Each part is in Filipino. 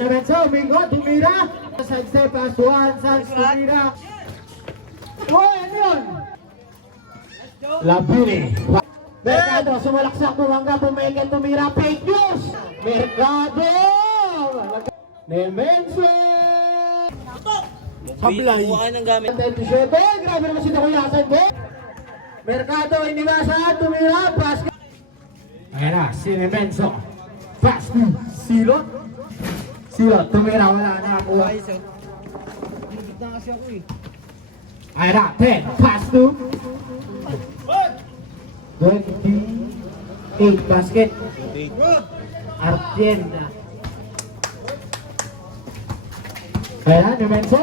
Nemenso, Mingo, tumira. Side step, pass one, Sans, tumira. Oh, ano yun? Labini. Mercado, sumalaksak, bumangga, bumengke, tumira, fake news. Mercado. Nemenso. Sablay. Bukaan ng gamit. 27, grabe naman si Takuyasan, be. Mercado, iniwasan, tumira, basket. Ayan na, si Nemenso. Pass, Silot. Silot, tumira, wala na ako. Ayan na, 10, pass to 28, basket. Arjen. Ayan na, Nemenso.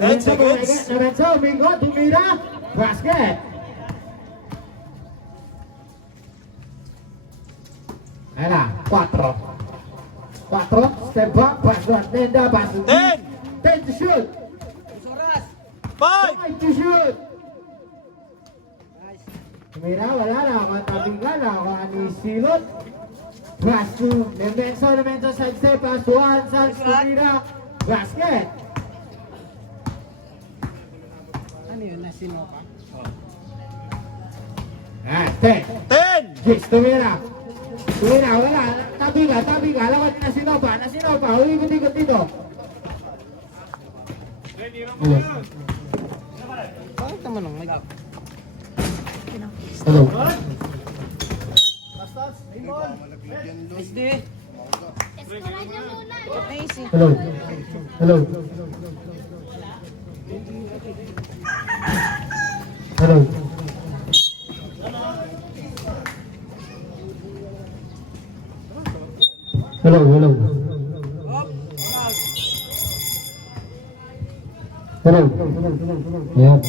10 seconds. Nemenso, Mingo, tumira, basket. Ayan na, 4. 4, step back, pass to Atenda, pass to 10. 10 to shoot. 5. 5 to shoot. Tumira, wala na, matabing ka na, ni Silot. Pass to Nemenso, side step, pass to 1, Sans, tumira, basket. Ano yun? Nasino ka? Ah, 10. 10. Gis, tumira. Tumira, wala. Tabi ka. Lawan na Sinopa. Ikot dito. Bakit naman ang mag... Hello. SD. Easy. Hello. Hello. Hello. Hello. Yeah.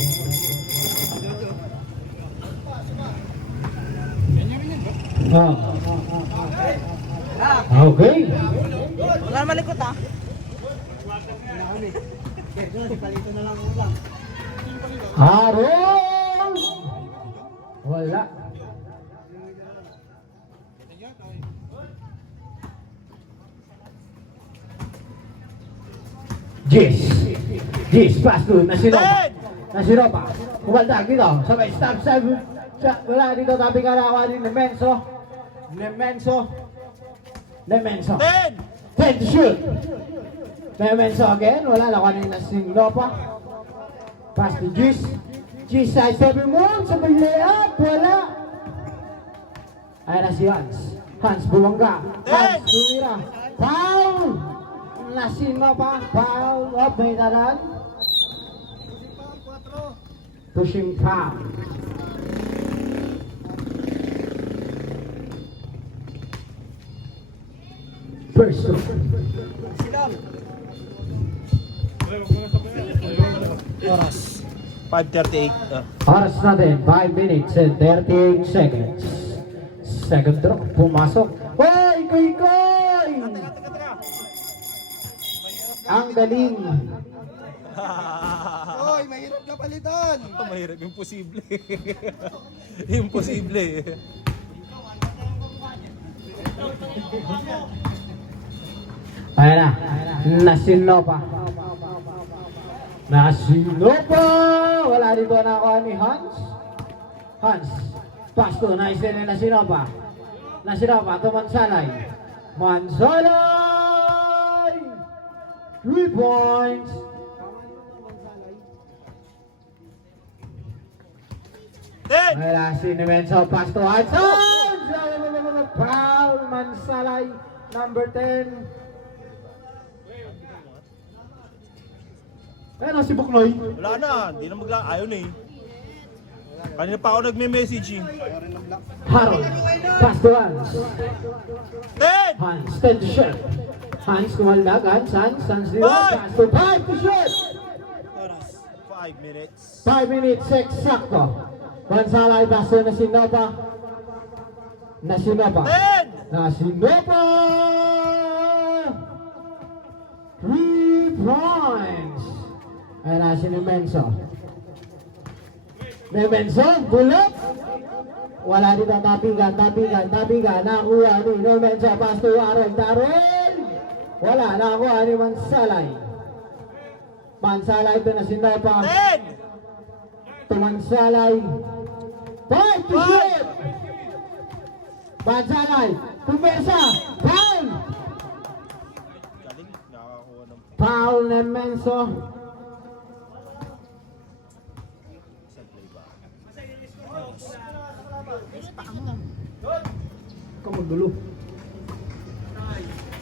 Okay. Wala naman likot ah. Harold! Wala. Jis, pass to Nasiropa. Kumaldag dito. Sabay, stop. Wala dito, tabi ka na ni Nemenso. 10. 10 to shoot. Nemenso again. Wala na kanina Sinopa. Pass to Jis. Jis side step move. Sabay layup. Wala. Ayan na si Hans Buwangga. Hans tumira. Foul. Sinopa. Foul. Up. May talan. Pushing foul. First Oras. 5:38. oras natin, 5 minutes and 38 seconds. Second draw, pumasok. Hoy, Koy! Ang galing. Oy, mahirap na palitan. Mahirap. Imposible. Imposible. Ayan na, Nasinopa. Wala dito na ako ni Hans. Pass to, nice din ni Nasinopa. To Mansalay. 3 points. Ayan na, si Nemenso, pass to Hans. Foul, Mansalay, number 10. Ayan na si Buknoy. Wala na. Hindi na ayaw na eh. Kanina pa ako nagme-message eh. Harold, pass to Hans. 10. Hans, 10 to shoot. Hans kumaldag, Hans dito, pass to 5 to shoot. Oras. 5 minutes. 5 minutes, eksakto. Mansalay, pass to Nasinopa. 10. 3 points. Ayan na si Nemenso. Bulok. Wala dito, tapigan. Nakuha ni Nemenso, pass to Harold. Wala, nakakuha ni Mansalay. Mansalay ito na sinopa. 10! To Mansalay. 5 to shoot! Mansalay, pumesa, foul! Galing, nakakuha ng Foul na Menso. isang play ba? Ikaw magdulo.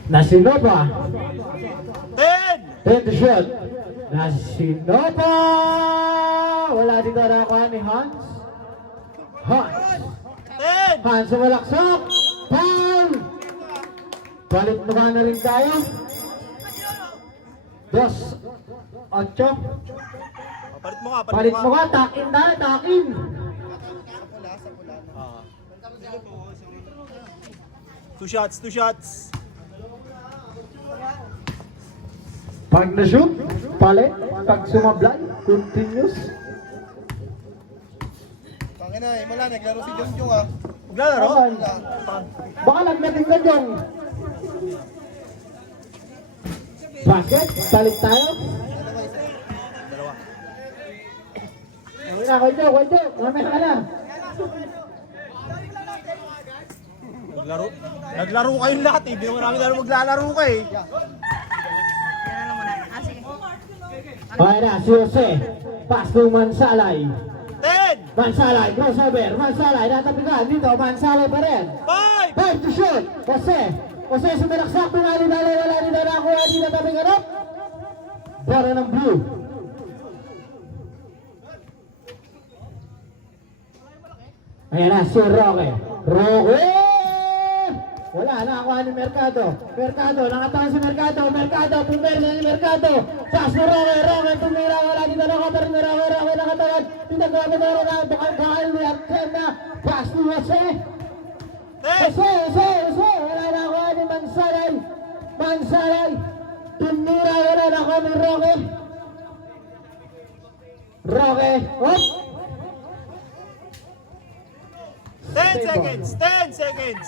Nasinopa. 10! 10 to shoot. Nasinopa! Wala dito nakakuha ni Hans. Hans. 10! Hans sumalaksak. Foul! Balik mukha na rin tayo. 2-8. Palit mo ka, Palit mo ka, takin tayo, takin. Ah. 2 shots, 2 shots. Pag na-shoot, palit. Pag sumablay, continuous. Tangin na, wala, naglaro si Jong ah. Maglalaro? Aman. Baka lagnatin ka dyan. Basket, palit tayo. Dalawa. Mamaya na, kwento. Mamaya ka na. Naglaro kayong lahat eh. Hindi naman namin lalo maglalaro ka eh. Okay na, si Jose. Pass to Mansalay. 10! Mansalay, crossover. Mansalay, natapigan dito. Mansalay pa rin. 5! 5 to shoot. Jose sumiraksak. Tunali dali. Wala nito nakuha. Hindi natapigan up. Bola ng blue. Ayan na, si Roque. Wala, nakakuha ni Mercado. Nakatawa si Mercado. Pumersa ni Mercado. Pass na Roque, tumira. Wala dito nakuha rin ni Roque, nakatawan. Pinagawa ni Roque, bakal ni Artena. Pass ni Jose. 10! Jose. Wala nakakuha ni Mansalay. Tumira, wala nakakuha ni Roque. Up. 10 seconds! 10 seconds!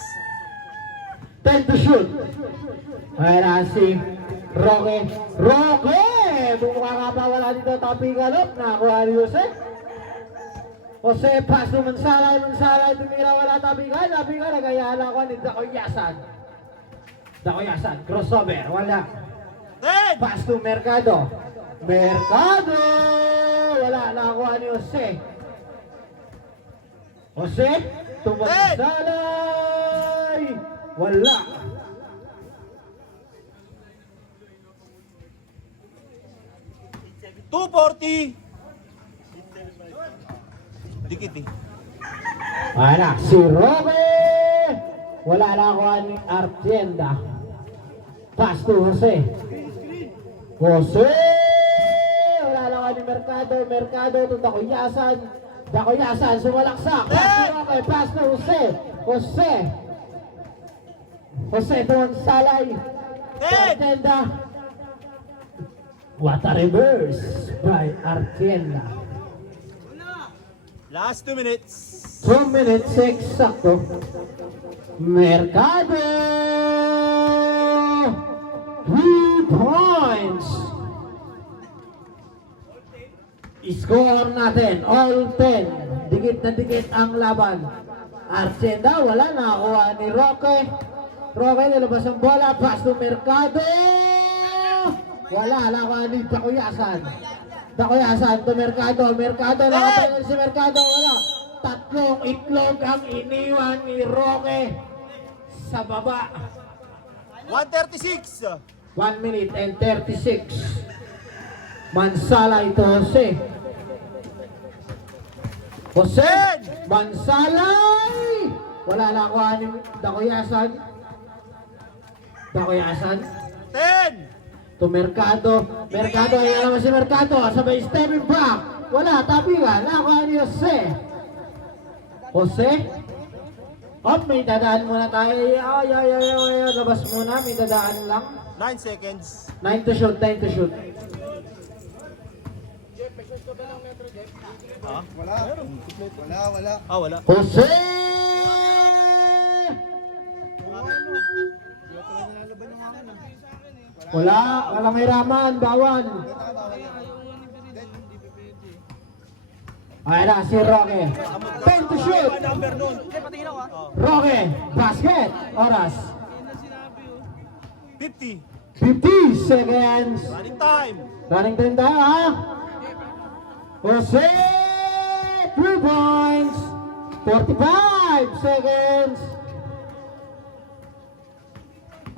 10 to shoot. Ayan na si Roque. Bumukha ka pa, wala dito tapi galop. Nakakuha ni Jose. Jose, pass to Mansalay. Tumira, wala tapi ka. Nagayaan ako ni Dakoyasan. Crossover, wala. 10! Pass to Mercado. Wala, nakakuha ni Jose. To Mansalay. Wala. $240. Dikit eh. Ayan na, si Roque. Wala na ako ni Artienda. Pass to Jose. Wala na ako ni Mercado to Dakoyasan, sumalaksak. Pass to Roque, pass to Jose to Mansalay. Artienda. What a reverse by Artienda. Last 2 minutes. 2 minutes eksakto. Mercado! 3 points! Score natin, all 10. Dikit na dikit ang laban. Artienda, wala, nakakuha ni Roque. Nilabas ang bola, pass to Mercado! Wala, nakakuha ni Dakoyasan to Mercado, nakatayo si Mercado, wala. 3 itlog ang iniwan ni Roque sa baba. 136. 1 minute and 36. Mansalay to Jose. Mansalay! Wala na ako ni Dakoyasan. 10. To Mercado, ayan naman si Mercado, sabay stepping back. Wala, tapingan, nakuha ni Jose. May dadaan muna tayo. Labas muna, may dadaan lang. 9 seconds. 9 to shoot. Wala. Wala. Jose! Walang hiraman, bawal. Ayan na, si Roque. 10 to shoot. Number nun. Roque, basket. Oras. 50. 50 seconds. Running time. Running time tayo, ha? Jose, 3 points. 45 seconds.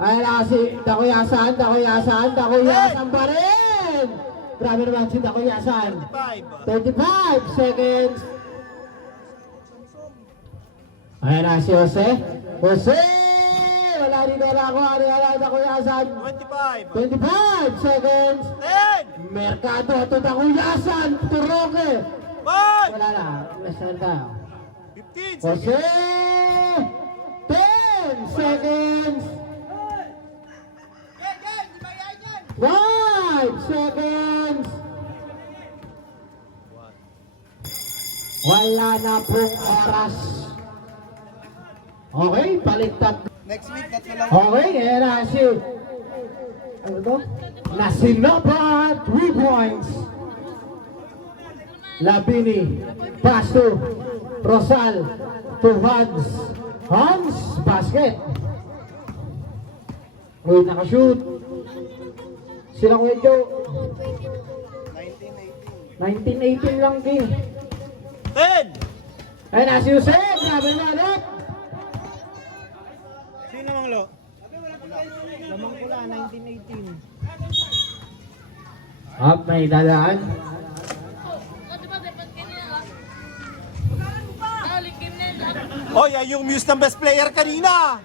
Ayan na si Dakuyasan pa rin. Grabe naman si Dakuyasan. 5. 35 seconds. Ayan na si Jose. Jose! Wala rin na ako. Ano yan ako yasan? 25. 25 seconds. 10. Mercado to Dakuyasan. Turoke. 5. Wala na. Nasaan tayo? 15 Jose! seconds. 10 seconds. 5 seconds. Wala na pong oras. Okay, baliktad. Next week, tatlo lang. Okay, ayan na si... Ano to? Nasinapa, 3 points. Labini, pass to Rosal, to Hans. Hans, basket. Uy, nakashoot. Sila Kuya Joe. 1918 lang, King. 10. Ayan na si Jose, grabe na ulit. Sino namang lo? Lamang pula, 1918. Up, may dadaan. Oh, yan yung muse ng best player kanina.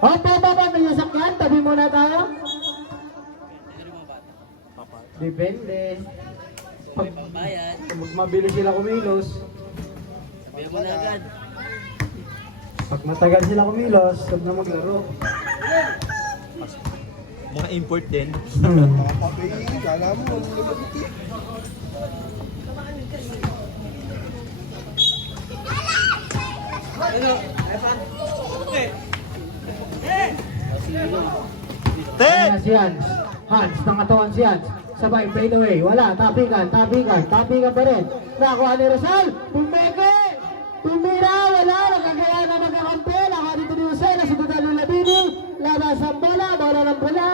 Up, may sasakyan. Tabi muna tayo. Depende. Pag mabili sila kumilos. Sabihan mo na agad. Pag matagal sila kumilos, huwag na maglaro. Mga import din. Papi, kala mo, lumabit eh. Ten. Ayan si Hans. Hans, nangatawan si Hans. Sabay, fade away. Wala, tapikan pa rin. Nakuha ni Rizal. Pumeke! Tumira, wala. Nagkagaya na magkakampi. Naka dito ni Jose. Nasubutan ng Labini. Labas ang bola. Bola ng bola.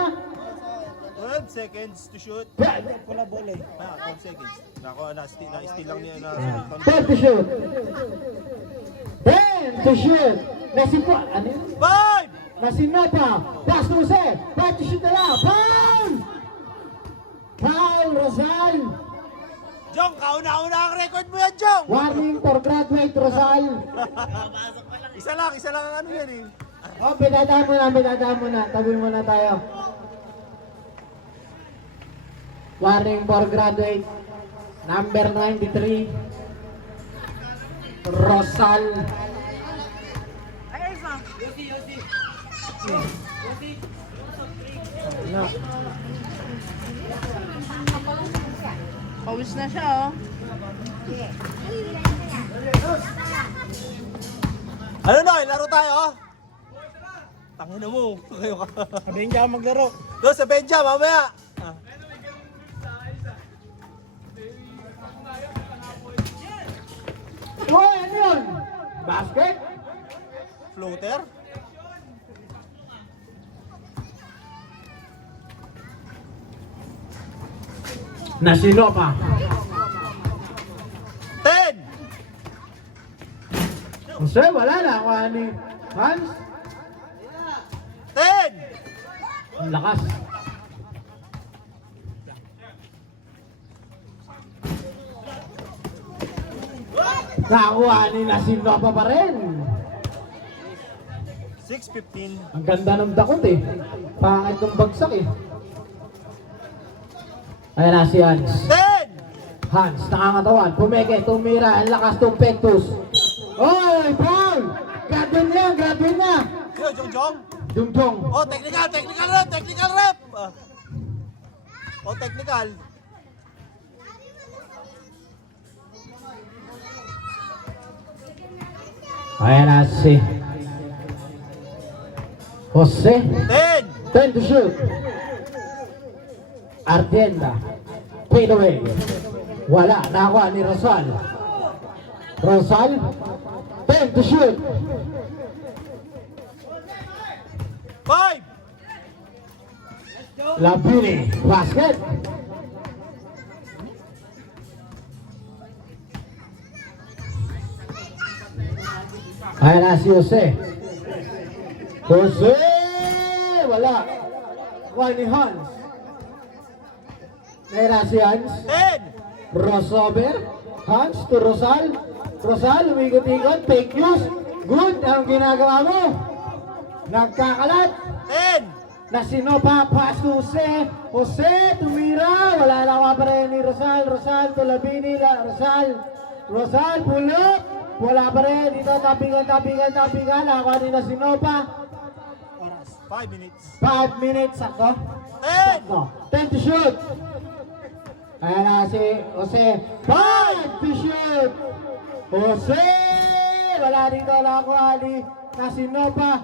12 seconds to shoot. Wala bola eh. 12 seconds. Nako, na-steal lang niya na. 10 to shoot. 10 to shoot. Nasipo, ano yun? 5. Nasinapa. Pass to Jose. 5 to shoot na lang. Foul! Foul, Rosal. Jong, kauna-una ang record mo yan, Jong. Warning for graduate, Rosal. Isa lang ang ano yan eh. Oh, pinadaan mo na. Tabi muna tayo. Warning for graduate. Number 93. Rosal. No. Pawis na siya, oh. Ano na, laro tayo. Tangina mo. Kayo ka. Sabihin niya maglaro. Doon sa Benja, mamaya. Oh, ano yun? Basket? Floater. Nasilo pa. 10. Jose, wala na. Kuha ni Hans. 10. Ang lakas. Nakuha ni Nasilo pa rin. 6:15. Ang ganda ng dakot eh. Pangit ng bagsak eh. Ayan na si Hans. 10. Hans, nakangatawan. Pumeke, tumira. Ang lakas ng Pectus. Oy, foul! Grabe niya. Sino, Jong? Jungjong. Oh, technical rep. Oh, technical. Ayan na si Jose. 10! 10 to shoot. Ardienda. Fade away. Wala. Nakuha ni Rosal. Rosal. 10 to shoot. 5! Labini. Basket. Ayan na si Jose. Jose! Wala. Kuha ni Hans. Ayan na si Hans. 10! Crossover. Hans to Rosal. Rosal, umikot-ikot. Fake news. Good ang ginagawa mo. Nagkakalat. 10! Nasinopa, pass to Jose. Jose, tumira. Wala na pa rin ni Rosal. Rosal to Labini. Rosal, pull up. Wala pa rin. Dito, tapigan. Nakakuha ni Nasinopa. 5 minutes. 5 minutes. Sakto. 10! Sakto. 10 to shoot. Ayan na si Jose. 5 to shoot. Jose! Wala dito nakakuha ni Nasinopa.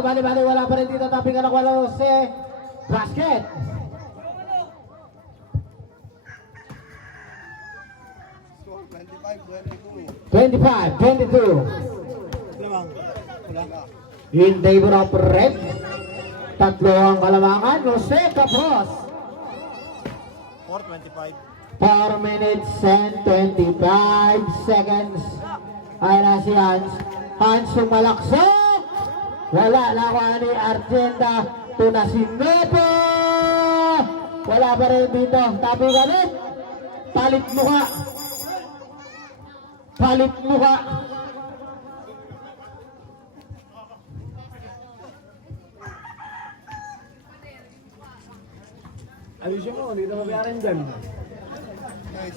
Bali, wala pa rin dito. Tapigan ako wala Jose. Basket. Score 25-22. 25-22. Lamang. Wala. In favor of red. Tatlo ang kalamangan. Jose Capros. 4:25. 4 minutes and 25 seconds. Ayan na si Hans. Hans sumalaksok. Wala nakuha ni Argenta. Tunasinopo. Wala pa rin dito. Tapi ganit. Palit muka. Ayusin mo, dito mabayaran dyan. Nice.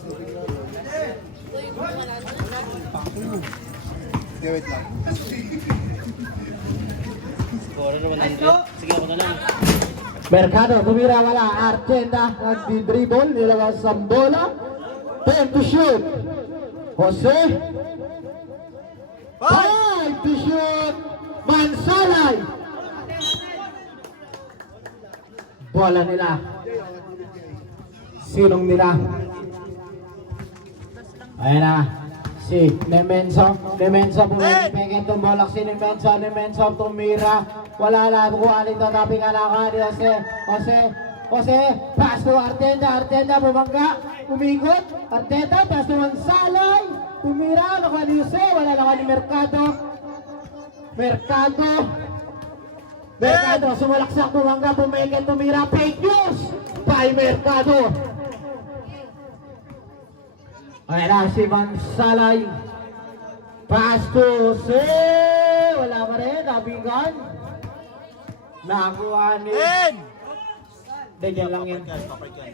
Hindi, wait lang. Score na 100. Sige ako na lang. Mercado, tumira wala. Argenta, nagdi-dribble, nilabas sa bola. 10 to shoot. Jose. 5 to shoot. Mansalay. Bola nila. Sinong nila? Ayan na. Si Nemenso. Pumipigin itong bolak si Nemenso tumira. Wala na. Kuha nito. Tapi nga na ni Jose. Pass to Arteta bumangga. Umikot. Arteta. Pass to Mansalay. Tumira. Nakuha ni Jose. Wala nakuha ni Mercado. Sumalaksak. Bumangga. Pumikit. Tumira. Fake news. By Mercado. Ayan na si Mansalay. Pass to Jose. Wala pa rin. Nabigan. Nakuha ni... 10! Ganyan lang yan. Papalit yan.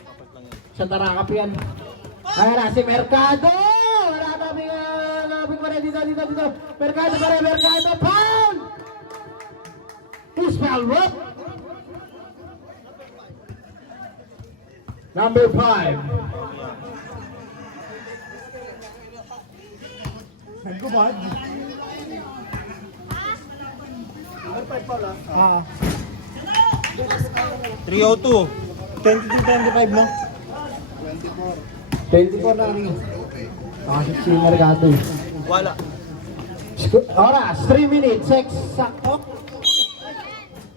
Sa tarakap yan. Ayan na si Mercado. Wala nabing pa rin. Dito. Mercado pa rin. Foul! Who's foul? What? Number 5. Nagkubad. Ah. 3:02. 22-25 lang. 24 na rin. Nakasip si Mercado. Wala. Oras, 3 minutes. Sakto.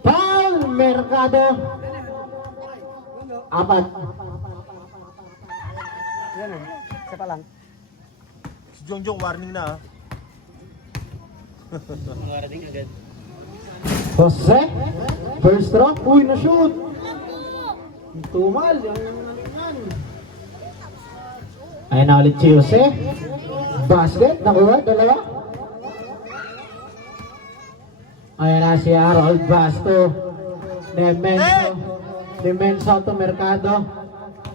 Foul! Mercado. 4. Yan o. Isa pa lang. Si Jongjong warning na. Marating agad. Jose. First drop. Uy, na-shoot. Tumal. Yan. Ayun na ulit si Jose. Basket. Nakuha. Dalawa. Ayun na si Harold Basto. Nemenso to Mercado.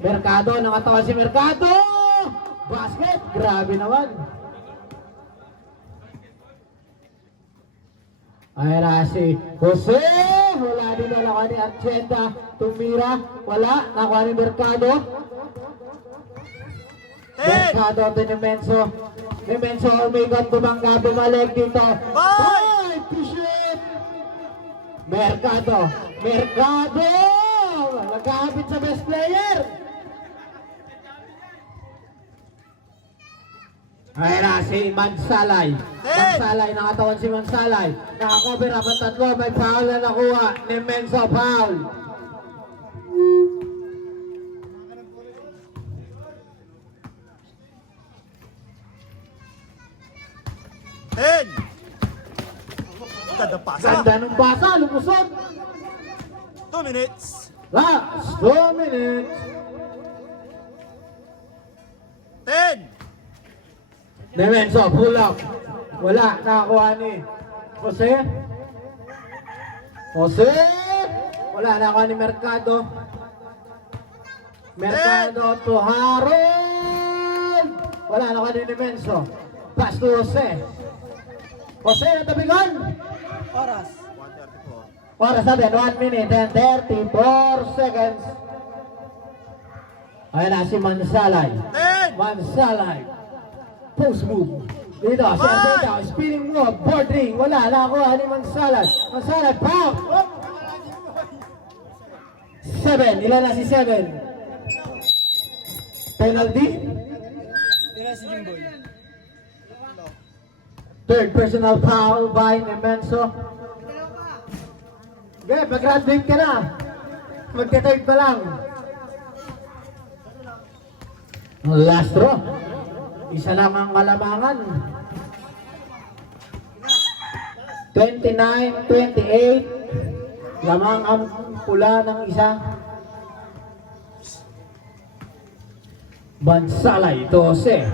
Nakatawa si Mercado. Basket. Grabe naman. Ayun na si Jose. Wala din na nakuha ni Argenta. Tumira. Wala. Nakuha ni Mercado. Mercado to Nemenso. Umigot. Bumangga. Bumalik dito. 5 to shoot. Mercado! Mercado! Nagkakapit sa best player! Ayan na si Mansalay. Mansalay, nakatawan si Mansalay. Nakakover up ang tatlo. May foul na nakuha ni Menso. Foul. Ten! Ganda pasa. Ganda ng basa. Lumusot. 2 minutes. Last 2 minutes. 10! Ni Menso. Pull up. Wala. Nakakuha ni Jose. Jose. Wala. Nakakuha ni Mercado. Mercado to Harold. Wala. Nakakuha ni Menso. Pass to Jose. Jose, natabigan. Oras. 134. Oras natin, 1 minute and 34 seconds. Ayan na si Mansalay. 10! Mansalay. Post move. Dito, si Arteta, spinning move, board ring. Wala, nakakuha ni Mansalay. Mansalay, pow! 7, ilan na si 7? Penalty? Tira si Jimboy. Third personal foul by Nemenso. Okay, pag-graduate ka na. Magka-third pa lang. Last draw. Isa lang ang kalamangan. 29-28. Lamang ang pula ng isa. Mansalay to Jose.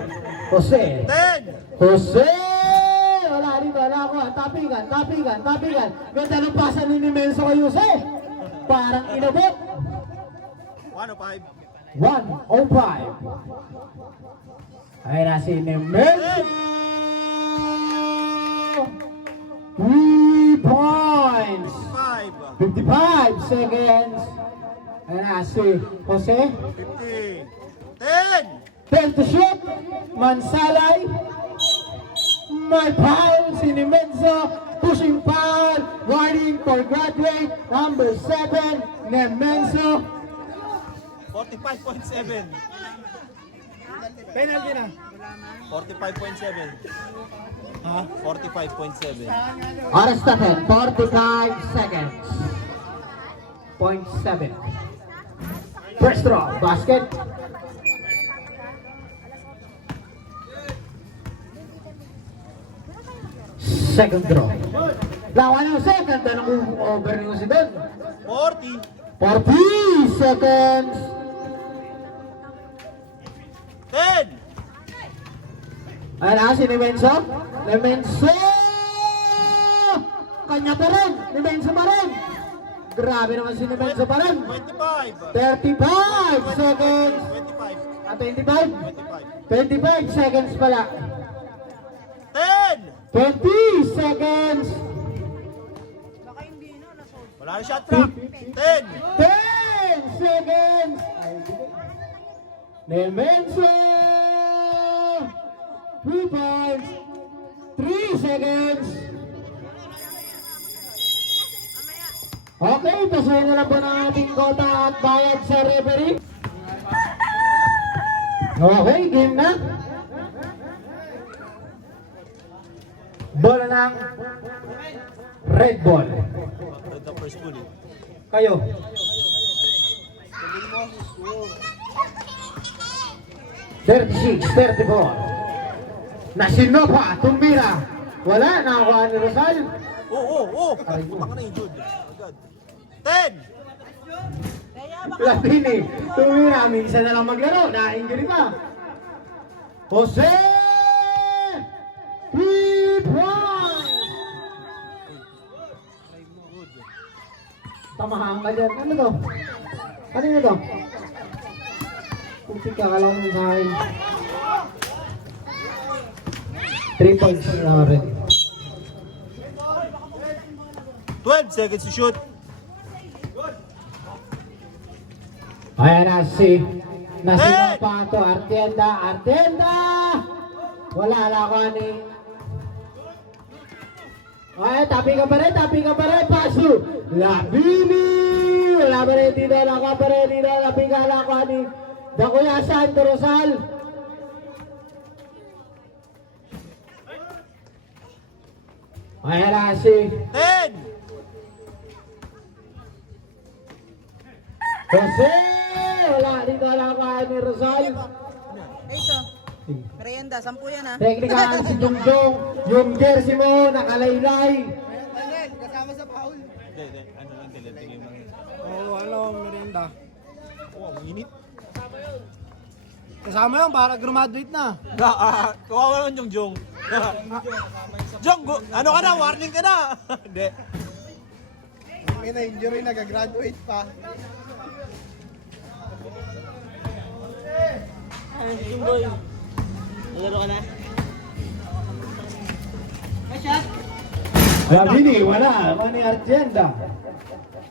Jose. 10! Jose! Wala dito, wala ako. Tapigan. Ganda ng pasa ni Menso kay Jose. Parang inabot. 105. 105. Ay na si Menso. 3 points. 5. 55 seconds. Ay na si Jose. 50. 10! 10 to shoot. Mansalay. May foul si Nemenso. Pushing foul. Warning for graduate. Number 7. Nemenso. 45.7. Penalty na. 45.7. Ha? 45.7. Oras natin. 45 seconds. 0.7. First draw. Basket. Second draw. Lawa ng second. Anong over nyo si Don? 40. 40 seconds. 10! Ayan na si Nemenso. Nemenso! Kanya pa rin. Nemenso pa rin. Grabe naman si Nemenso pa rin. 25. 35 seconds. 25. Ah, 25? 25. 25 seconds pala. 10! 20 seconds. Wala na shot clock. 10! 10 seconds. Nemenso! 3 points. 3 seconds. Okay, pasuhin na lang po ng ating kota at bayad sa referee. Okay, game na. Bola ng red ball. Red the first bully. Kayo. Thirty-six, 34. Nasinopa, tumira. Wala, nakakuha ni Rosal. Aray ko. Baka na injured. Agad. 10! Latini, tumira. Minsan na lang maglaro. Na-injury pa. Jose! 3 points! Tamahaan ka dyan. Ano to? Ano yun to? Putik ka lang sa akin. 3 points na rin. 12 seconds to shoot. Ayan na si Nasinopa to. Artienda. Artienda! Wala lang ni Ay, tapi ka pa rin, paso. Labini! Wala pa rin dito, naka pa rin dito, napigala ko ni Dakuyasan, Rosal. Ay, Rasi. 10! Jose! Wala dito, naka ni Rosal. Ito. Merienda, 10 yan ha. Teknikal si Jungjong, yung jersey mo, nakalaylay. Daniel, kasama sa Paul. Hindi. Ano lang, tingin mo. Oo, ano, merienda. Oh, ang init. Kasama yun, para graduate na. Kawawa naman yung Jong. Jong, ano ka na? Warning ka na! Hindi. May na-injury, nag-graduate pa. Ano si Jimboy? Nalaro ka na? Labini, wala. Mani Argenda.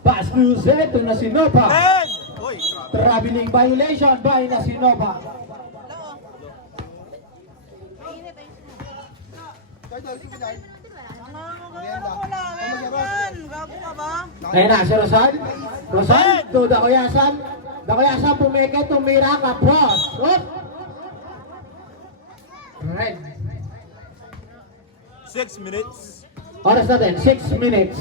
Pass to Zeto na Sinopa. 10! Uy, Traveling violation by na Sinopa. Gago ka ba? Ayun na, si Rosal. Rosal, to Dakuyasan. Dakuyasan, pumikit, tumira ka, cross. Up. Red. 6 minutes. Oras natin, 6 minutes.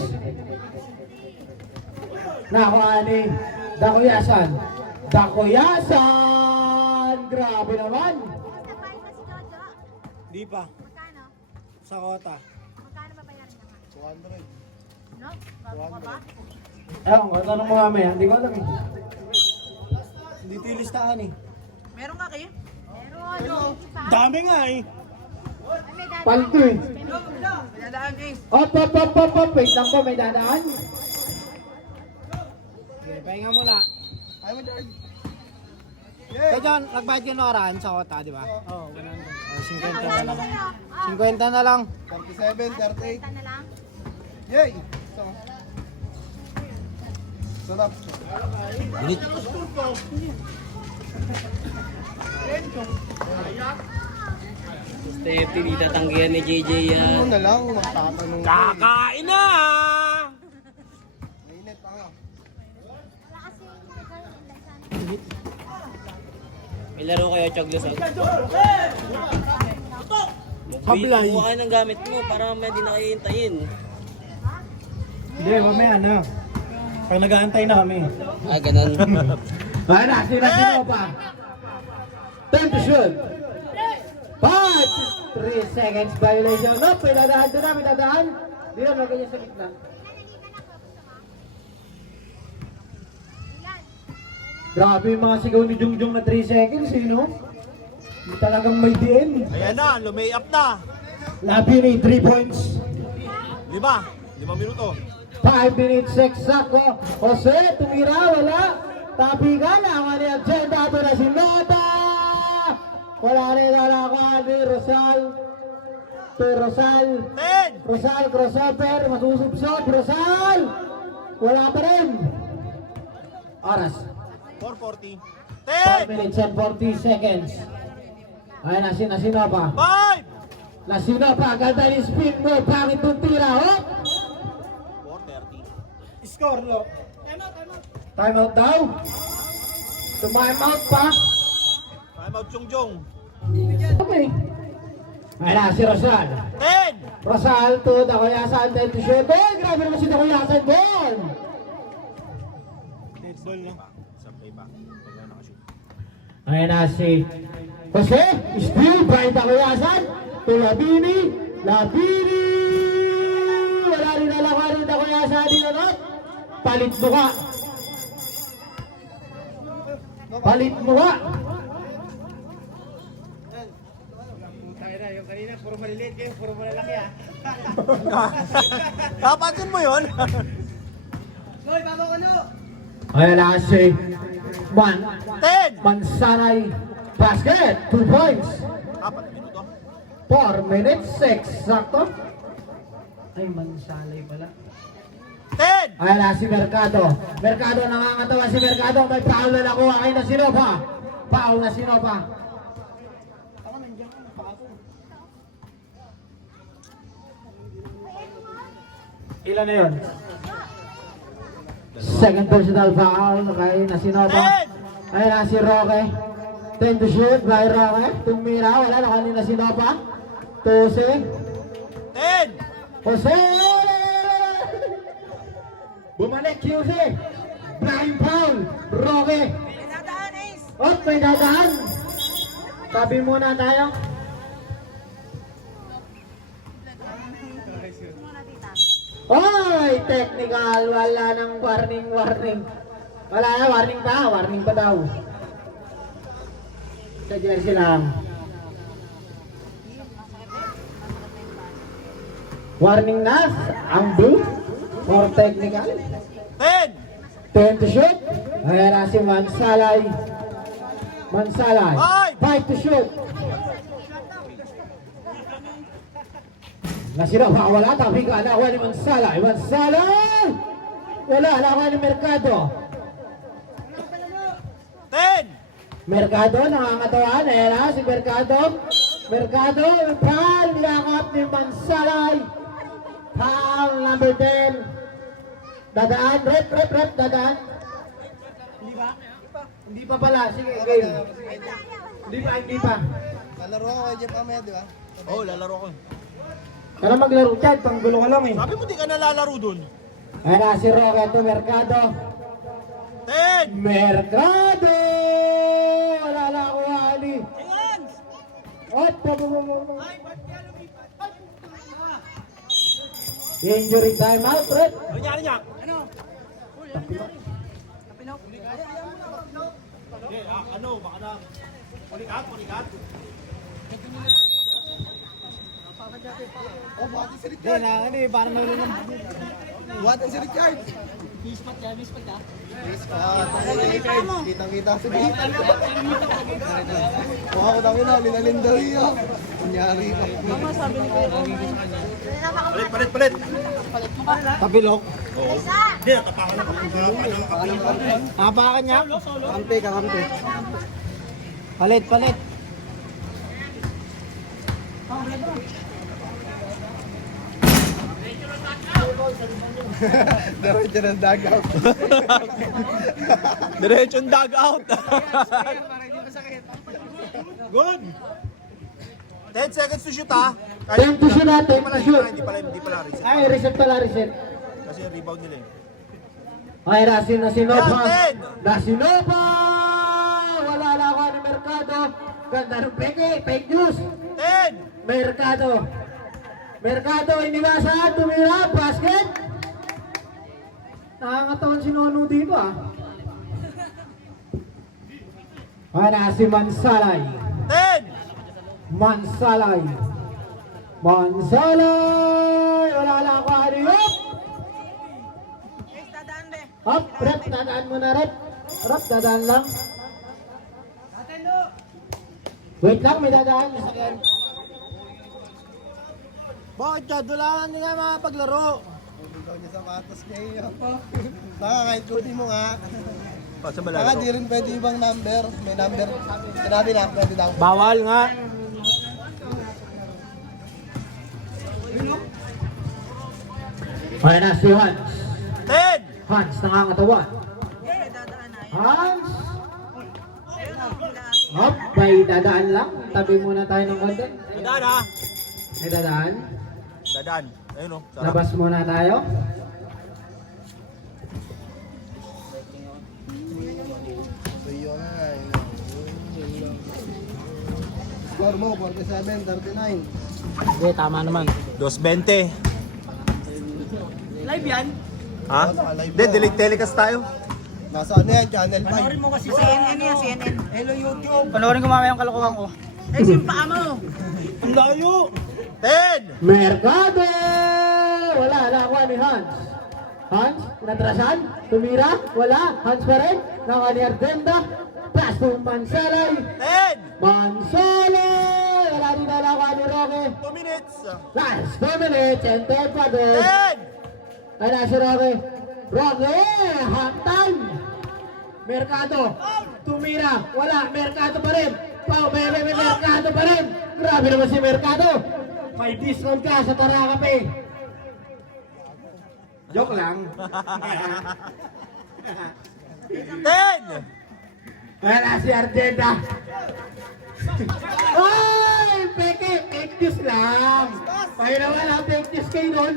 Nakuha ni Dakuyasan. Dakuyasan! Grabe naman. Sabay na si Jojo. Di pa. Magkano? Sa kota. Magkano babayaran niya nga? 200. No? Bago ka ba? Ewan ko, tanong mo mamaya. Hindi ko alam eh. Hindi ito yung listahan eh. Meron ka kayo? Meron. Sa Dami nga eh. Ay, may dada. Palto eh. Dadaan eh. Op. Wait lang po, may dadaan. Okay, pahinga muna. Ay, mo George. Kaya dyan, nagbayad ka nakaraan sa kota, di ba? Oo, 100. 50 na lang. 50 na lang. 37, 38. na lang. Yay! Sarap. Basta yung tinitanggihan ni JJ yan. na lang, magtatanong. Kakain na! Mainit pa nga. Wala kasi yung May laro kayo, Choglos. Sablay. Kuha kayo ng gamit mo para may di na kayo hintayin. Hindi, mamaya na. Pag nag-aantay na kami. Ah, ganun. Ayun na, Sinopa. Time to shoot. 3 seconds violation. No, may dadaan doon na, may dadaan. Di na, magkanya sa gitna. Grabe yung mga sigaw ni Jungjong na 3 seconds, eh, no? Hindi talagang may DN. Ayan na, lumay up na. Labini, 3 points. 5 minuto. 5 minutes eksakto. Jose, tumira, wala. Tabigan, ang ni Agenda ito na si Nota. Wala rin nalakuan ni Rosal. To Rosal. 10! Rosal, crossover, masusubsot. Rosal! Wala pa rin. Oras. 4:40. 5 10! minutes and 40 seconds. Ayan, nasino pa. 5! Nasino pa, ganda yung spin mo. Pangit yung tira, oh. 4:30. Score, lo. Time out daw. Time out pa. Time out, Jong. Okay. Ayan na, si Rosal. 10! Rosal to Dakuyasan, 10 to 7. Grabe naman si Dakuyasan, ball. Let's ball na. Sampay pa. Pag nakashoot. Ayan na si Jose. Still by Dakuyasan. To Labini. Labini. Wala rin nalakuan rin Dakuyasan din na. Palit mo ka. Palit mo ka. Yung kanina, puro maliliit kayo, puro malalaki ah. Kapansin mo yun? Hoy, bago ko no! Ayan na si 10! Mansanay basket. 2 points. 4 minuto. 4 minutes, 6. Sakto. Ay, Mansanay pala. 10! Ayan na si Mercado. Mercado, nakakatawa si Mercado. May foul na nakuha kay na Sinopa. Foul na Sinopa. Ilan na yun? Second personal foul kay Nasinova. 10! Ayun na si Roque. 10 to shoot by Roque. Tumira, wala na kanina si Nova. Tose. 10! Jose! Bumalik QC. Blind foul. Roque. Oh, may dadaan. Tabi muna tayo. Oy, technical. Wala nang warning. Wala na, warning pa daw. Sa jersey lang. Warning na ang blue for technical. 10! 10 to shoot. Ayan na si Mansalay. 5 to shoot. Nasinova, wala. Tabi ka, alawa ni Mansalay. Wala, alawa ni Mercado. 10! Mercado, nangangatawan. Ayan na si Mercado. Foul, niyakap ni Mansalay. Foul number 10. Dadaan, rep, dadaan. Hindi pa pala, sige, game. Hindi pa. Kalaro ako kay Jeff Amaya, di ba? Oh, lalaro ko. Kaya maglaro dyan, panggulo ka lang eh. Sabi mo di ka nalalaro dun. Ayan na si Roque to Mercado. 10! Mercado! Wala na ako, Ali. Injury time out, Fred. Ano nangyari niya? Baka na. Pulikat. Oh, buhatin si Richard. Parang nalulong. Buhatin si Richard. Bispat ka? Kitang-kita si Bitan. Mukha ko tangin na, linalin daw yun. Kunyari pa. Palit. Kapilok. Hindi, natapakan na. Apakan niya? Kakampi. Palit. Diretso ng dugout. Diretsong dug out. Good. 10 seconds to shoot ha. 10 to shoot natin. Hindi pala reset. Ay, reset. Kasi yung rebound nila eh. Ay, Nasinova. Yan, 10. Nasinova! Wala na ako ni Mercado. Ganda ng fake news. 10! Mercado, iniwasan, tumira, basket. Nakakatawan si Nono dito ah. Wala si Mansalay. 10! Mansalay. Wala na ako, ano yun? Up, rep, dadaan mo na, rep. Rep, dadaan lang. Wait lang, may dadaan. Bakit siya? Dulangan nila mga paglaro. Ikaw niya sapatos niya yun. Baka kahit kunin mo nga. Sa Baka di rin pwede ibang number. May number. Sinabi na, pwede daw. Bawal nga. Ayan na si Hans. 10! Hans, nangangatawan. Hans. Up, may dadaan lang. Tabi muna tayo ng konti. Dadaan ha. May dadaan. Dadaan. Ayun o. Sarap. Labas muna tayo. Score mo, 47-39. Hindi, tama naman. 2.20. Live yan? Ha? Hindi, delete telecast tayo. Nasa ano yan, Channel 5. Panoorin mo kasi sa CNN. Hello YouTube. Panoorin ko mamaya yung kalokohan ko. Eh, yung paa mo. Ang layo! 10! Mercado! Wala ako ni Hans. Hans, natrasan? Tumira? Wala. Hans pa rin. Nakani Ardenda. Pass to Mansalay. 10! Mansalay! Wala rin ako ni Roque. 2 minutes. Last 2 minutes and 10 pa doon. 10! Ay na si Roque. Roque! Half time! Mercado. Tumira. Wala. Mercado pa rin. May Mercado pa rin. Grabe naman si Mercado. May discount ka sa Tarakape. Joke lang. 10! Ayan na si Argenta. Ay! Peke! Fake news lang. Kaya naman ang fake news kayo nun.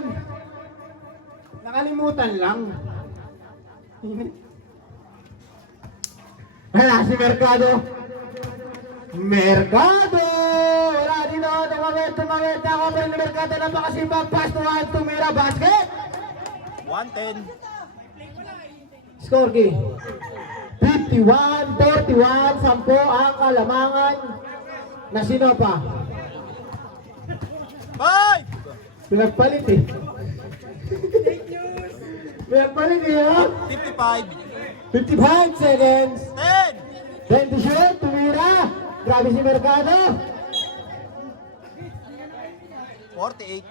Nakalimutan lang. Ayan na si Mercado. Mercado! Wala dito. Tumawit. Ako pa yung Mercado. Napakasipag. Pass to one. Tumira. Basket! 110. Score key. 51-41, 10 ang kalamangan na Sinopa. 5! Pinagpalit eh. Pinagpalit eh, oh. 55. 55 seconds. 10! 20 shoot, tumira. Grabe si Mercado. 48.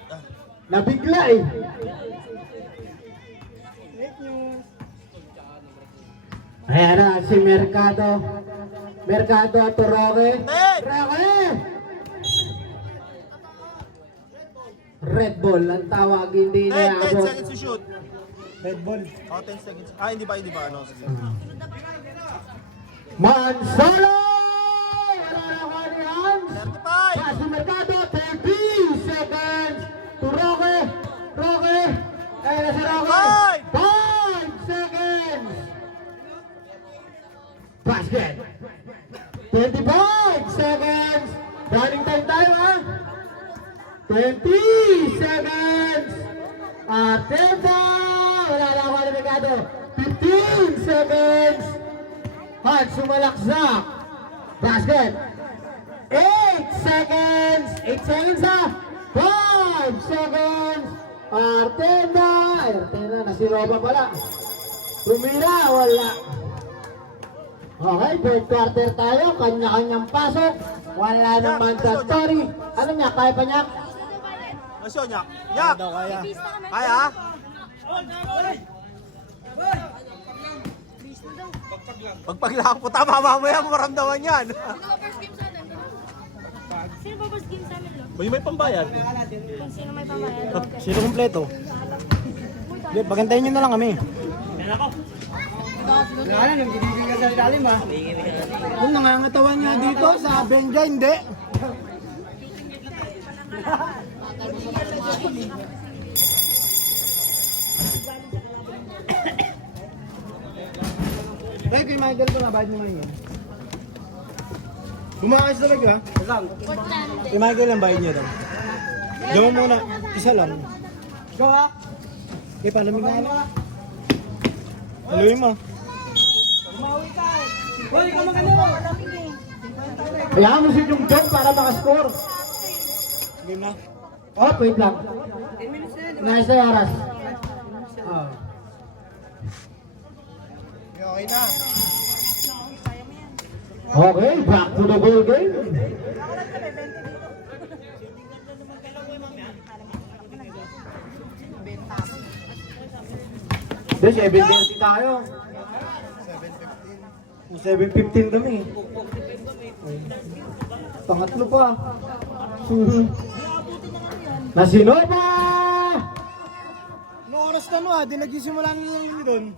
Nabigla eh. Ayan na si Mercado. Mercado at Roque. Roque! Red ball ang tawag, hindi 10 niya abot. seconds to shoot. Red ball. Oh, 10 seconds. Hindi ba? Ano? Sige. Mansolo! Wala na ko ni Hans. 35! Pass si Mercado, 30 seconds to Roque. Roque! Ayan na si Roque. 5 seconds. Basket. 25 seconds. Running time tayo ha. 20 seconds. Atenta. Wala na ako ni Mercado. 15 seconds. Hans sumalaksak. Basket. 8 seconds. 8 seconds ha. 5 seconds. Artenda. Artenda. Nasiroba pala. Tumira. Wala. Okay, third quarter tayo. Kanya-kanyang pasok. Wala naman sa story. Ano niya? Kaya pa niya? Masyo niya. Yak! Daw kaya. Kaya? Pagpaglang po, tama mamaya maramdaman yan. Sino ba boss game sa amin, Lo? May pambayad. Kung sino may pambayad, okay. Sino kumpleto? Hindi, pagantayin nyo na lang kami. Wala na, nagigigil ka sa ilalim ha. Kung nangangatawan nga dito sa Benja, hindi. Dahil kay Michael ko, nabayad mo ngayon. Bumakais talaga ha. Kay Michael ang bayad niya daw. Diyan mo muna, isa lang. Go ha. Okay, palamig na lang. Haluin mo. Kaya mo si Jung Jung para makascore. Game na. Oh, wait lang. Nice na oras. Oh. Okay na. Okay, back to the ball game. Then, 7:30 tayo. 7:15 kami. Pangatlo pa. Nasinova! Noong oras na no ha, di nagsisimula nyo doon.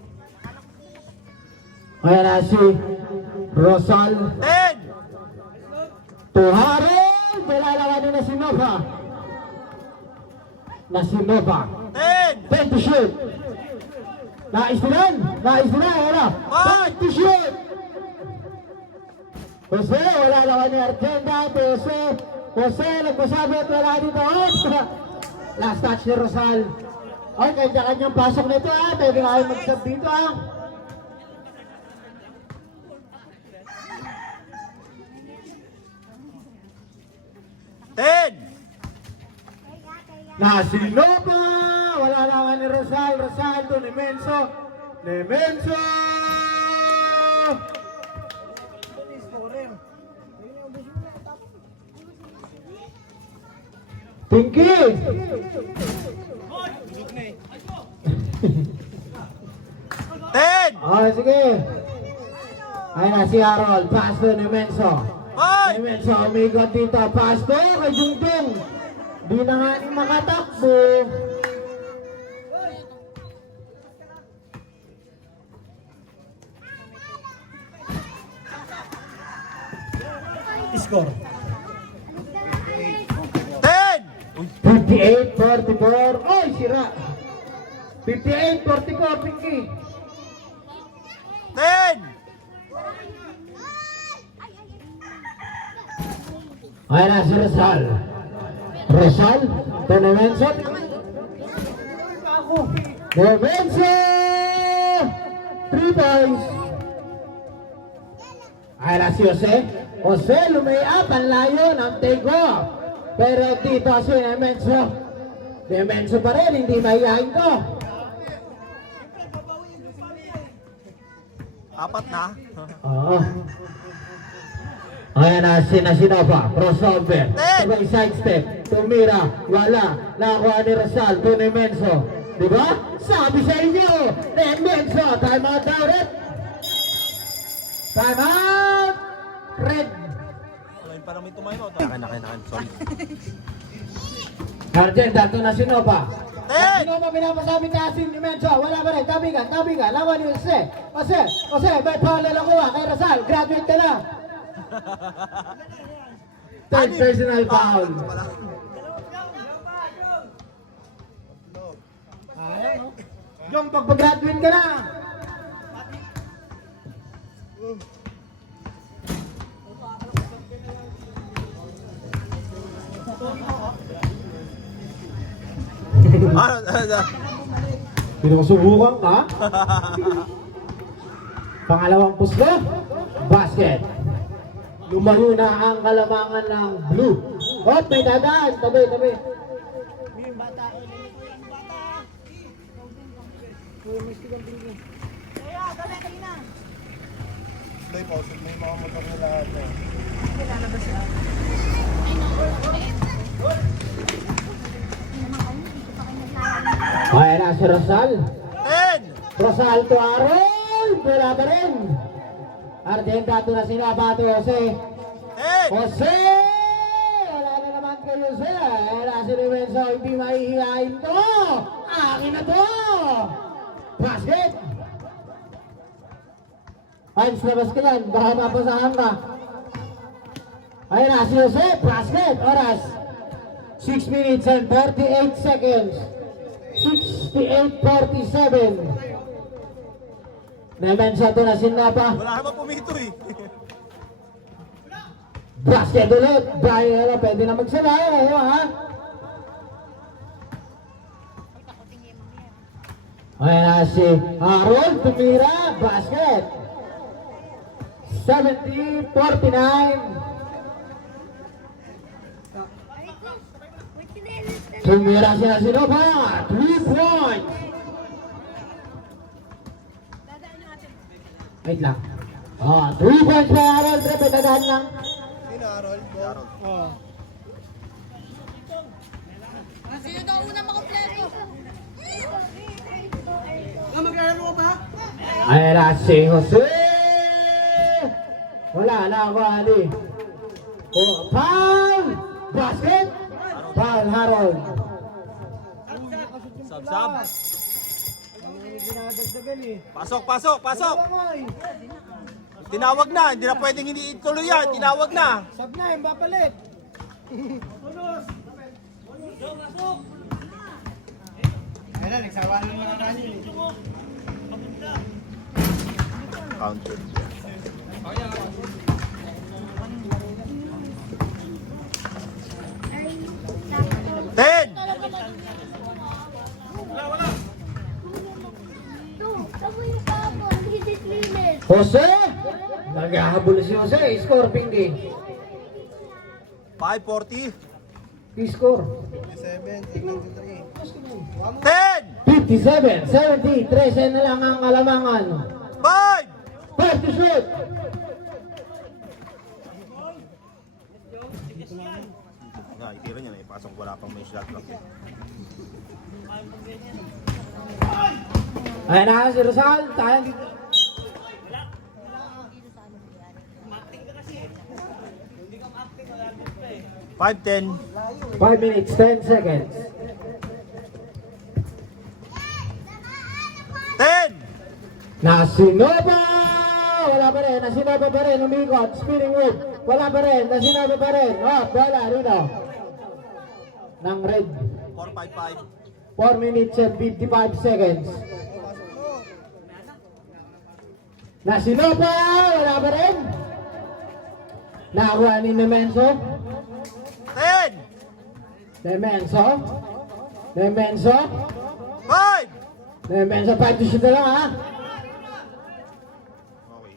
Kaya na si Rosal. 10! Tuharel! Malalawa na si Nova. Na si Nova. 10! 10 to shoot. Nais na. Wala. 5 to shoot. Jose, wala naman ni Argenta. Jose, nagpasabi at wala dito. Last touch ni Rosal. Okay, kanya-kanyang pasok nito ha. Pwede nga kayo mag-sub dito ha. Nasinova! Wala naman ni Rosal to Nemenso. Pinky! Oh, sige. Ayun na si Harold. Pass to Nemenso. Nemenso, umigot dito. Pass to kay Jungtung. Di na nga ni makatakbo. Score. 10! 58-44. Oy, sira. 58-44, Pinky. 10! Ayan na si Rizal. Rizal, Tonemenso. Tonemenso! 3 points. Ayan na si Jose. Jose, lumayap ang layo ng take-off. Pero dito si Demenso. Demenso pa rin, hindi mahihain to. 4 na. Oo. Ayan na Sinova, crossover, Ten! sabay sidestep, tumira, wala, nakuha ni Rizal, Tonemenso. Diba? Sabi sa inyo, Demenso, time out daw, Red. Time out! Red. Wala parang may tumayo. Akin. Sorry. Argent, dato na Sinova. 10! Sinova, pinapasabi na si Demenso, wala pa rin, tabigan, lawan ni Jose. Jose, may pala lang kuha kay Rizal, graduate ka na. Third personal foul. Jong, pagpag-graduate ka na. Pinusubukan ka? Pangalawang puslo, basket. Lumayo na ang kalamangan ng blue. Oh, may dadaan. Tabi. Ayan na si Rosal. 10! Rosal to Aaron. Wala pa rin. Argentato na sinabato Jose. 10! Jose! Wala na naman kay Jose. Ayan na si Demenso. Hindi mahihiyain to. Akin na to. Basket. Ayos labas ka yan. Baka mapasahan ka. Ayan na si Jose. Basket. Oras. 6 minutes and 38 seconds. 68-47. Demenso to na sinapa. Wala naman pumito eh. Basket ulit. Dahil pwede na magsala. Ha? Ayan na si Aaron. Tumira. Basket. 70-49. Tumira siya Sinova. 3 points. Wait lang. 3 points pa Aaron. Trepetadaan lang. Sino daw una makompleto? Ayan na si Jose. Wala na ako, Ali. Foul! Basket! Foul, Harold. Sab. Pasok! Tinawag na, hindi na pwedeng hindi ituloy yan. Tinawag na. Sab na, yung papalit. Ayun na, nagsawa na naman tayo. Counter. Ten! Jose! Naghahabol si Jose. Score, Pinky. 5:40. Score. 10! 57, 70, 13 na lang ang kalamangan. 5! 5 to shoot. Nga, itira niya na ipasok. Wala pang may shot clock eh. Ayan na si Rizal. Tayo dito. Five, 10. 5 minutes, 10 seconds. 10! Nasinova! Wala pa rin. Nasinova pa rin. Umikot. Spinning whip. Wala pa rin. Nasinabi pa rin. Oh, bola, rito. Ng red. 4-5-5. 4 minutes and 55 seconds. Nasinopa! Wala pa rin. Nakakuha ni Nemenso. 10! Nemenso. Nemenso. 5! Nemenso, 5 to shoot na lang ha. Okay.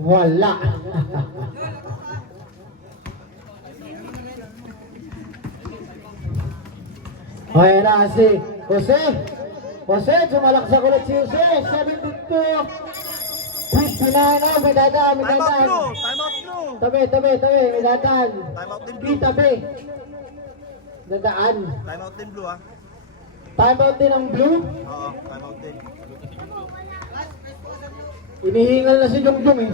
Wala. Okay na si Jose. Jose, sumalaksak ulit si Jose. 72. 59 na, may dadaan, may Time out dadaan. blue! Time out blue! Tabi, may dadaan. Time out din Di blue. tabi. Dadaan. Time out din blue ha. Time out din ang blue. Oo, time out din. Inihingal na si Jongjong eh.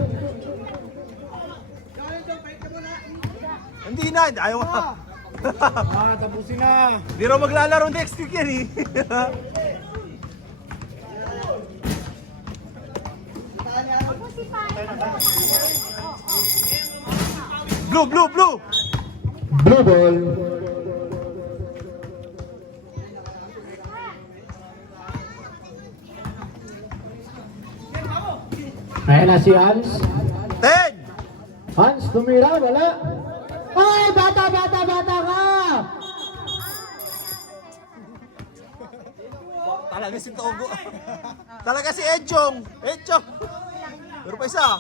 Hindi na, ayaw nga. Tapusin na. Hindi raw maglalaro next week yan eh. Blue, blue, blue! Blue ball. Ayan na si Hans. 10! Hans, tumira, wala. Ay, bata ka! Talaga si Togo. Talaga si Edjong. Edjong. Pero pa isa.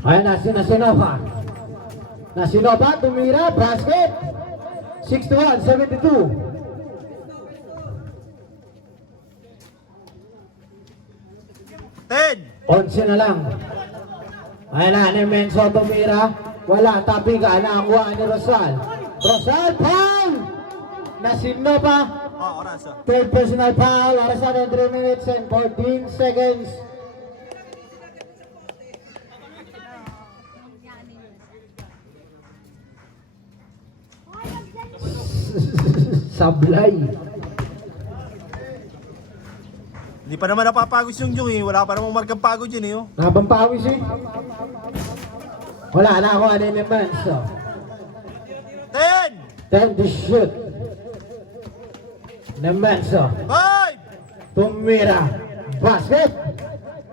Ayan na si Nasinova. Nasinova, tumira, basket. 61, 72. 10! 11 na lang. Ayan na, ni Menso tumira. Wala, tapi ka, nakakuha ni Rosal. Rosal, foul! Nasinova. Oh, oras ah. Third personal foul, oras na 3 minutes and 14 seconds. Sablay. Hindi pa naman napapagod yung Jung eh. Wala pa namang markang pagod yun eh. Oh. Napampawis eh. Wala na ako ano naman. So, 10! 10 to shoot. Naman so. 5! Tumira. Basket.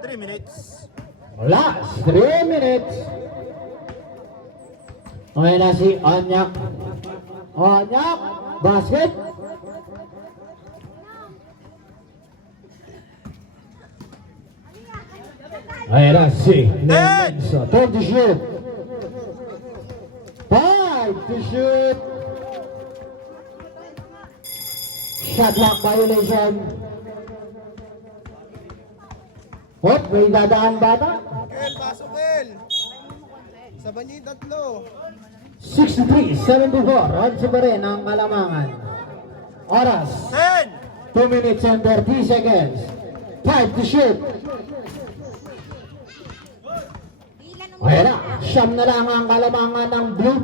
3 minutes. Last 3 minutes. Okay na si Onyak. Onyak. Basket. Okay na si Nemenso. 10 to shoot. 5 to shoot. Shot clock violation. Hop, may dadaan bata. Kel, pasok Kel. Sa banyi, tatlo. 63-74. Odds pa rin ang Kalamangan. Oras. 10! 2 minutes and 30 seconds. 5 to shoot. Okay na. Siyam na lang ang Kalamangan ng blue.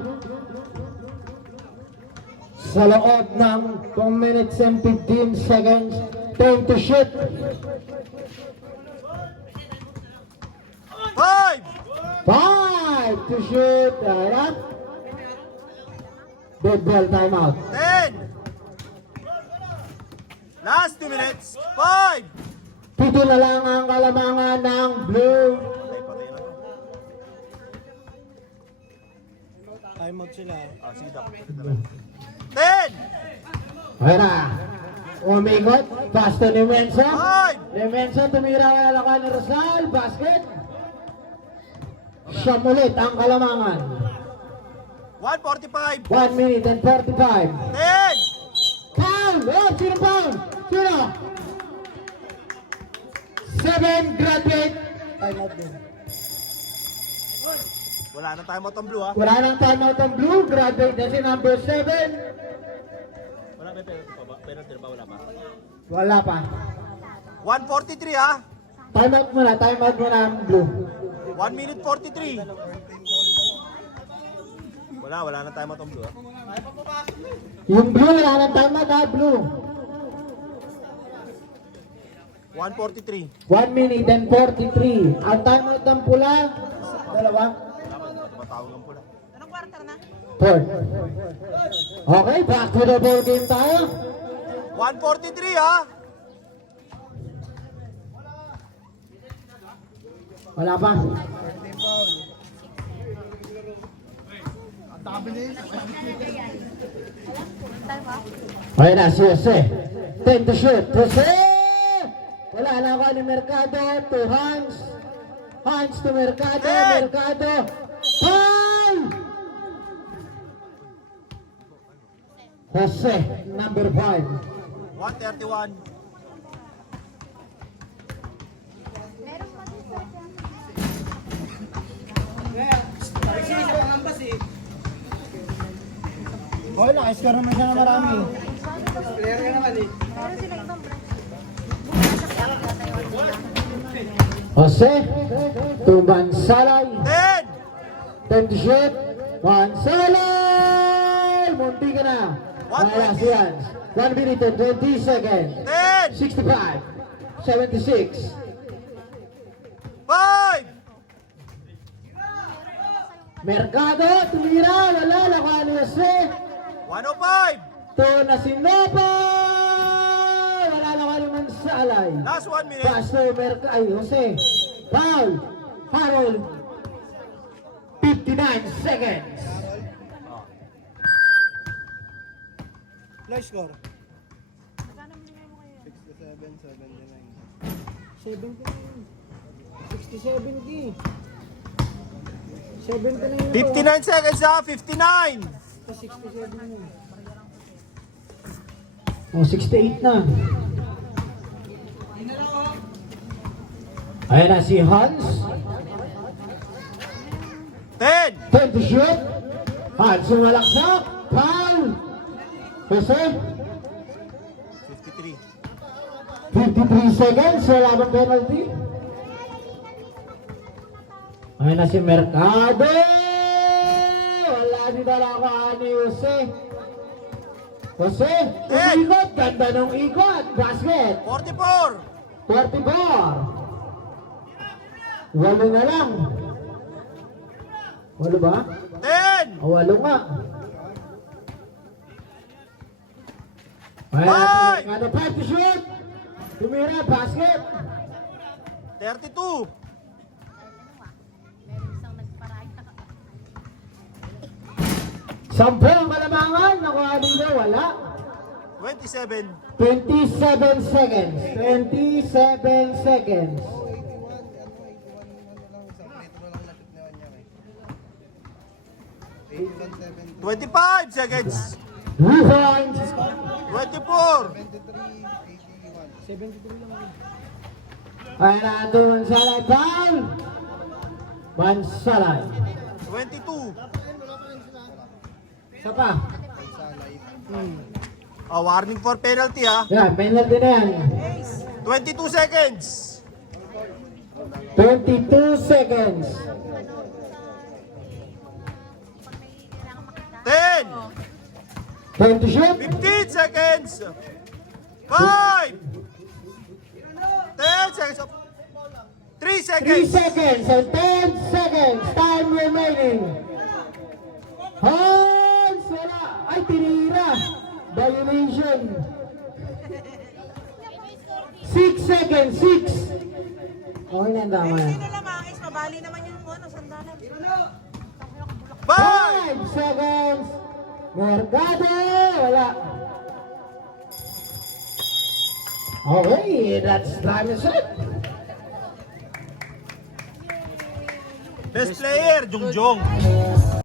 Sa loob ng 2 minutes and 15 seconds. 10 to shoot. 5! 5 to shoot. Okay na. Dead ball timeout. 10! Last 2 minutes. 5! Pito na lang ang Kalamangan ng blue. Time out sila. Ah, sige daw. 10! Okay na. Umikot. Pass to Nemenso. 5! Nemenso tumira ang alakan ni Rosal. Basket. Siya ulit ang Kalamangan. 1:45. 1 minute and 45. 10! Foul! Oh, sino foul? Sino? 7 graduate. Time out din. Wala na time out ang blue ah. Wala nang timeout ang blue. Graduate na si number 7. Wala ba penalty ba? Wala pa. Wala pa. 1:43 ah. Timeout muna ang blue. 1 minute 43. Wala na time out ang blue ah. Yung blue, wala nang timeout ha, blue. 143. 1 minute and 43. Ang timeout ng pula, dalawa. Anong quarter na? Third. Okay, back to the ball game tayo. 143 ha. Wala pa. Okay na, si Jose. 10 to shoot. Jose! Wala na ako ni Mercado. To Hans. Hans to Mercado. Mercado. Foul! Jose, number 5. 131. Okay lang, score naman siya na marami. Jose, to Bansalay. 10. 10 to shoot. Bansalay! Munti ka na. Kaya si Hans. 1 minute and 20 seconds. 10. 65. 76. 5. Mercado, tumira. Wala. Lakuha ni Jose. 105. To Nasinopa. Wala lakuha ni Mansalay. Last 1 minute. Pass to Mercado. Ay, Jose. Foul. Harold. 59 seconds. Low score. 60-70. 70 na yun. 59 seconds ha. 59. 67 na. Oh, 68 na. Ayan na si Hans. 10. 10 to shoot. Hans sumalaksak. Foul. Jose. 53. 53 seconds. Wala bang penalty? Ayan na si Mercado. Wala din talaga ni Jose. Jose, ikot. Ganda ng ikot. Basket. 44. 44. Walo na lang. Walo ba? 10. O, walo nga. Ayan, Five! Mercado, 5 to shoot. Tumira, basket. 32. Sampo ang kalamangan. Nakuha dito, wala. 27. 27 seconds. 27 seconds. 25 seconds. 2 points. 24. 73 lang. Ayan na ito, Mansalay. Foul. Mansalay. 22. Isa pa. Warning for penalty ha. Yan, penalty na yan. 22 seconds. 22 seconds. 10. 10 to shoot. 15 seconds. 5. 10 seconds. 3 3 seconds. seconds and 10 seconds. Time remaining. Hans! Wala. Ay, tinira. Violation. 6 seconds. 6. Okay na, tama yan. Lamangis, mabali naman yung ano, sandalan. 5. 5 seconds. Mercado. Wala. Okay, that's time is up. Best player, Jungjong.